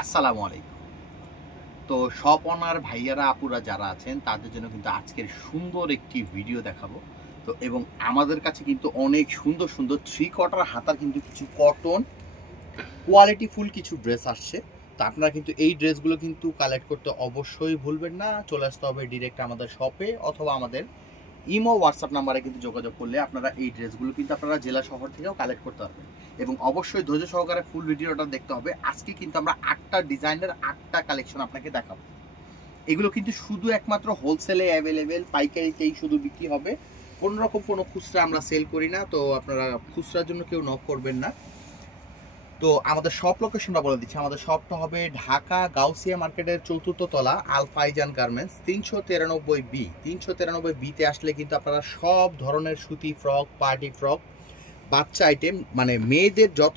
আসসালামু আলাইকুম। তো শপ ওনার ভাইয়ারা আপুরা যারা আছেন তাদের জন্য কিন্তু আজকের সুন্দর একটি ভিডিও দেখাবো। তো এবং আমাদের কাছে কিন্তু অনেক সুন্দর সুন্দর থ্রি কোয়ার্টার হাতার কিন্তু কিছু কটন কোয়ালিটি ফুল কিছু ড্রেস আসছে। তো আপনারা কিন্তু এই ড্রেসগুলো কিন্তু কালেক্ট করতে অবশ্যই ভুলবেন না। চলে আসতে হবে ডিরেক্ট আমাদের শপে অথবা আমাদের ইমো হোয়াটসঅ্যাপ নাম্বারে কিন্তু যোগাযোগ করলে আপনারা এই ড্রেসগুলো কিন্তু আপনারা জেলা শহর থেকেও কালেক্ট করতে পারবেন। এবং অবশ্যই ধৈর্য সহকারে ফুল ভিডিওটা দেখতে হবে। আজকে কিন্তু আমরা 8টা ডিজাইনের 8টা কালেকশন আপনাকে দেখাবো। এগুলো কিন্তু শুধু একমাত্র হোলসেলে অ্যাভেলেবেল, পাইকারিতেই শুধু বিক্রি হবে। কোনো রকম কোনো খুচরা আমরা সেল করি না, তো আপনারা খুচরার জন্য কেউ নক করবেন না। তো আমাদের শপ লোকেশনটা বলে দিচ্ছি। আমাদের শপটা হবে ঢাকা গাউসিয়া মার্কেটের 4র্থ তলা আল ফাইজান গার্মেন্টস 393B। 393B-তে আসলে কিন্তু আপনারা সব ধরনের সুতি ফ্রক, পার্টি ফ্রক, বাচ্চা আইটেম মানে মেয়েদের যত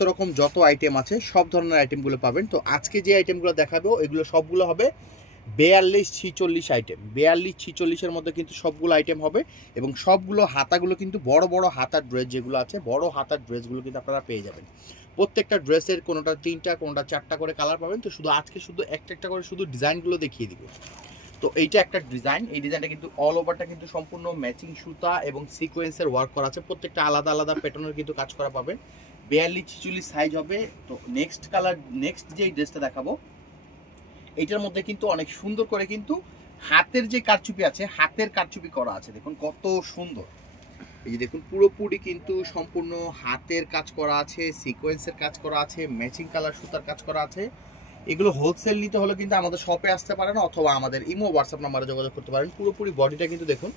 আইটেম আছে সব ধরনের আইটেমগুলো পাবেন। তো আজকে যে আইটেমগুলো দেখাবো এগুলো সবগুলো হবে 42-46 আইটেম। 42-46-এর মধ্যে কিন্তু সবগুলো আইটেম হবে এবং সবগুলো হাতাগুলো কিন্তু বড় বড় হাতার ড্রেস যেগুলো আছে, বড় হাতার ড্রেসগুলো কিন্তু আপনারা পেয়ে যাবেন। প্রত্যেকটা ড্রেসের কোনোটা 3টা কোনোটা 4টা করে কালার পাবেন। তো শুধু আজকে শুধু একটা করে শুধু ডিজাইনগুলো দেখিয়ে দিব। তো এইটা একটা ডিজাইন, এই ডিজাইনটা কিন্তু অল ওভারটা কিন্তু সম্পূর্ণ ম্যাচিং সুতা এবং সিকোয়েন্সের ওয়ার্ক করা আছে। প্রত্যেকটা আলাদা আলাদা প্যাটার্নের কিন্তু কাজ করা পাবেন। 42-46 সাইজ হবে। তো নেক্সট যে ড্রেসটা দেখাবো এইটার মধ্যে কিন্তু অনেক সুন্দর করে কিন্তু হাতের যে কারচুপি আছে, হাতের কারচুপি করা আছে। দেখুন কত সুন্দর, এই যে দেখুন পুরোপুরি কিন্তু সম্পূর্ণ হাতের কাজ করা আছে, সিকোয়েন্সের কাজ করা আছে, ম্যাচিং কালার সুতার কাজ করা আছে। এগুলো হোলসেল নিতে হলে কিন্তু আমাদের শপে আসতে পারেন অথবা আমাদের ইমো হোয়াটসঅ্যাপ নাম্বারে যোগাযোগ করতে পারেন। পুরোপুরি বডিটা কিন্তু দেখুন,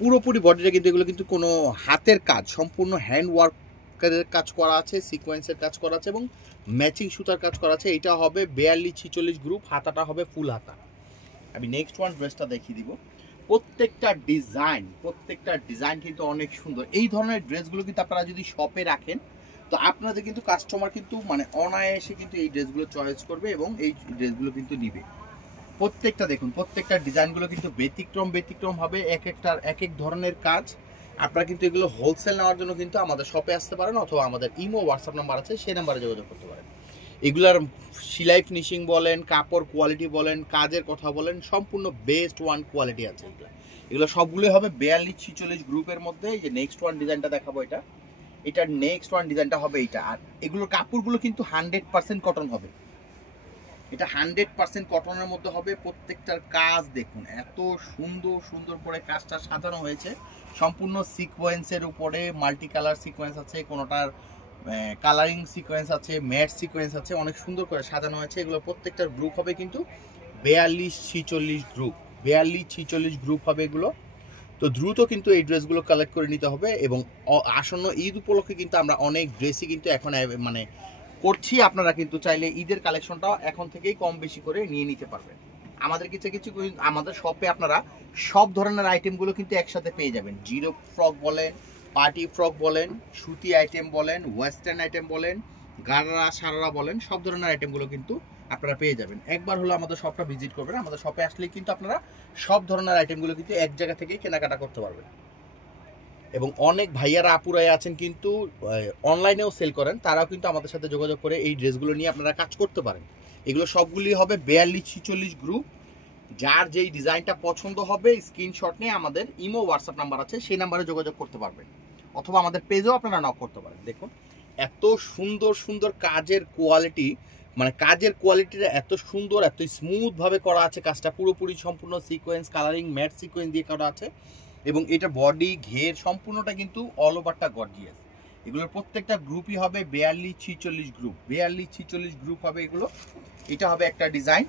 পুরোপুরি বডিটা কিন্তু এগুলো কিন্তু কোনো হাতের কাজ, সম্পূর্ণ হ্যান্ড ওয়ার্কের কাজ করা আছে, সিকোয়েন্সের কাজ করা আছে এবং ম্যাচিং সুতার কাজ করা আছে। এটা হবে 42-46 গ্রুপ, হাতাটা হবে ফুল হাতা। আমি নেক্সট ওয়ান ড্রেসটা দেখিয়ে দিব। প্রত্যেকটা ডিজাইন কিন্তু অনেক সুন্দর। এই ধরনের ড্রেসগুলো কিন্তু আপনারা যদি শপে রাখেন তো আপনাদের কিন্তু কাস্টমার কিন্তু মানে অনায়াসে কিন্তু এই ড্রেসগুলো চয়েস করবে এবং এই ড্রেসগুলো কিন্তু নিবে। প্রত্যেকটা দেখুন, প্রত্যেকটা ডিজাইনগুলো কিন্তু ব্যতিক্রম হবে, এক এক ধরনের কাজ। আপনারা কিন্তু এগুলো হোলসেল নেওয়ার জন্য কিন্তু আমাদের শপে আসতে পারেন অথবা আমাদের ইমো হোয়াটসঅ্যাপ নাম্বার আছে সেই নাম্বারে যোগাযোগ করতে পারেন। এগুলার সেলাই ফিনিশিং বলেন, কাপড় কোয়ালিটি বলেন, কাজের কথা বলেন, সম্পূর্ণ বেস্ট ওয়ান কোয়ালিটি আছে। এগুলো সবগুলোই হবে 42-46 গ্রুপের মধ্যে। এই যে নেক্সট ওয়ান ডিজাইনটা দেখাবো, এটার নেক্সট ওয়ান ডিজাইনটা হবে এইটা। আর এগুলোর কাপড়গুলো কিন্তু 100% কটন হবে। এটা 100% কটনের মধ্যে হবে। প্রত্যেকটার কাজ দেখুন, এত সুন্দর সুন্দর করে কাজটা সাজানো হয়েছে। সম্পূর্ণ সিকোয়েন্সের উপরে মাল্টি কালার সিকোয়েন্স আছে, কোনোটার কালারিং সিকোয়েন্স আছে, ম্যাট সিকোয়েন্স আছে, অনেক সুন্দর করে সাজানো হয়েছে। এগুলো প্রত্যেকটার গ্রুপ হবে কিন্তু 42-46 গ্রুপ। 42-46 গ্রুপ হবে এগুলো। তো দ্রুত কিন্তু এই ড্রেসগুলো কালেক্ট করে নিতে হবে এবং আসন্ন ঈদ উপলক্ষে কিন্তু আমরা অনেক ড্রেসই কিন্তু এখন মানে করছি। আপনারা কিন্তু চাইলে ঈদের কালেকশনটাও এখন থেকেই কম বেশি করে নিয়ে নিতে পারবেন। আমাদের কিছু আমাদের শপে আপনারা সব ধরনের আইটেমগুলো কিন্তু একসাথে পেয়ে যাবেন। জিরো ফ্রক বলেন, পার্টি ফ্রক বলেন, সুতি আইটেম বলেন, ওয়েস্টার্ন আইটেম বলেন, গাড়রা সারারা বলেন, সব ধরনের আইটেমগুলো কিন্তু আপনারা পেয়ে যাবেন। একবার হলো আমাদের শপটা ভিজিট করবেন। আমাদের শপে আসলে কিন্তু আপনারা সব ধরনের আইটেমগুলো কিন্তু এক জায়গা থেকেই কেনাকাটা করতে পারবেন। এবং অনেক ভাইয়ারা আপুরাই আছেন কিন্তু অনলাইনেও সেল করেন, তারাও কিন্তু আমাদের সাথে যোগাযোগ করে এই ড্রেসগুলো নিয়ে আপনারা কাজ করতে পারেন। এগুলো সবগুলি হবে 42-46 গ্রুপ। যার যেই ডিজাইনটা পছন্দ হবে স্ক্রিনশট নিয়ে আমাদের ইমো হোয়াটসঅ্যাপ নাম্বার আছে সেই নাম্বারে যোগাযোগ করতে পারবেন অথবা আমাদের পেজেও আপনারা নক করতে পারেন। দেখুন এত সুন্দর সুন্দর কাজের কোয়ালিটি, মানে কাজের কোয়ালিটিটা এত সুন্দর, এত স্মুথভাবে করা আছে। কাজটা পুরোপুরি সম্পূর্ণ সিকোয়েন্স, কালারিং, ম্যাট সিকোয়েন্স দিয়ে করা আছে এবং এটা বডি ঘের সম্পূর্ণটা কিন্তু অল ওভারটা গর্জিয়াস। এগুলোর প্রত্যেকটা গ্রুপই হবে 42-46 গ্রুপ। 42-46 গ্রুপ হবে এগুলো। এটা হবে একটা ডিজাইন।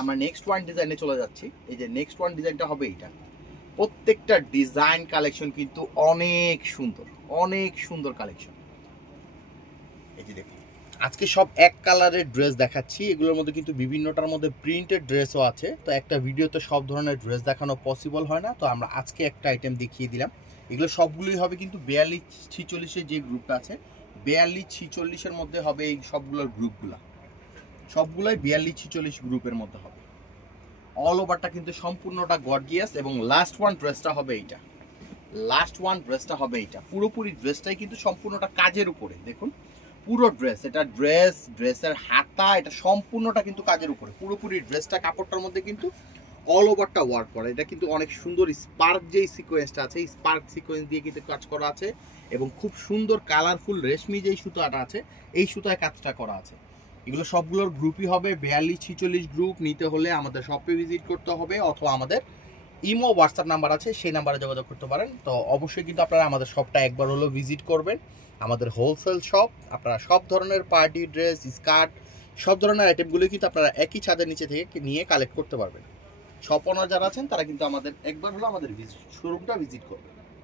আমরা নেক্সট ওয়ান ডিজাইনে চলে যাচ্ছি। এই যে নেক্সট ওয়ান ডিজাইনটা হবে এইটা। প্রত্যেকটা ডিজাইন কালেকশন কিন্তু অনেক সুন্দর কালেকশন। এই যে দেখুন আজকে সব এক কালারের ড্রেস দেখাচ্ছি। এগুলোর মধ্যে কিন্তু বিভিন্নটার মধ্যে প্রিন্টেড ড্রেসও আছে। তো একটা ভিডিওতে সব ধরনের ড্রেস দেখানো পসিবল হয় না, তো আমরা আজকে একটা আইটেম দেখিয়ে দিলাম। এগুলো সবগুলোই হবে কিন্তু 42-46-এর যে গ্রুপটা আছে 42-46-এর মধ্যে হবে। এই সবগুলোর গ্রুপগুলা সবগুলোই 42-46 গ্রুপের মধ্যে হবে। অল ওভারটা কিন্তু সম্পূর্ণটা গর্জিয়াস এবং লাস্ট ওয়ান ড্রেসটা হবে এইটা। পুরোপুরি ড্রেসটাই কিন্তু সম্পূর্ণটা কাজের উপরে। দেখুন পুরো ড্রেস, এটা ড্রেসের হাতা, এটা সম্পূর্ণটা কিন্তু কাজের উপরে, পুরোপুরি ড্রেসটা কাপড়টার মধ্যে কিন্তু অল ওভারটা ওয়ার্ক করা। এটা কিন্তু অনেক সুন্দর স্পার্ক যেই সিকোয়েন্সটা আছে, এই স্পার্ক সিকোয়েন্স দিয়ে কিন্তু কাজ করা আছে এবং খুব সুন্দর কালারফুল রেশমি যেই সুতাটা আছে এই সুতায় কাজটা করা আছে। এগুলো সবগুলোর গ্রুপই হবে 42-46 গ্রুপ। নিতে হলে আমাদের শপে ভিজিট করতে হবে অথবা আমাদের ইমো হোয়াটসঅ্যাপ নাম্বার আছে, সেই নাম্বারে যোগাযোগ করতে পারেন। তো অবশ্যই কিন্তু আপনারা আমাদের শপটা একবার হলেও ভিজিট করবেন। আমাদের হোলসেল শপ, আপনারা সব ধরনের পার্টি ড্রেস, স্কার্ট, সব ধরনের আইটেমগুলো কিন্তু আপনারা একই ছাদের নিচে থেকে নিয়ে কালেক্ট করতে পারবেন। শপ ওনার যারা আছেন তারা কিন্তু আমাদের একবার হলো আমাদের শোরুমটা ভিজিট করবেন।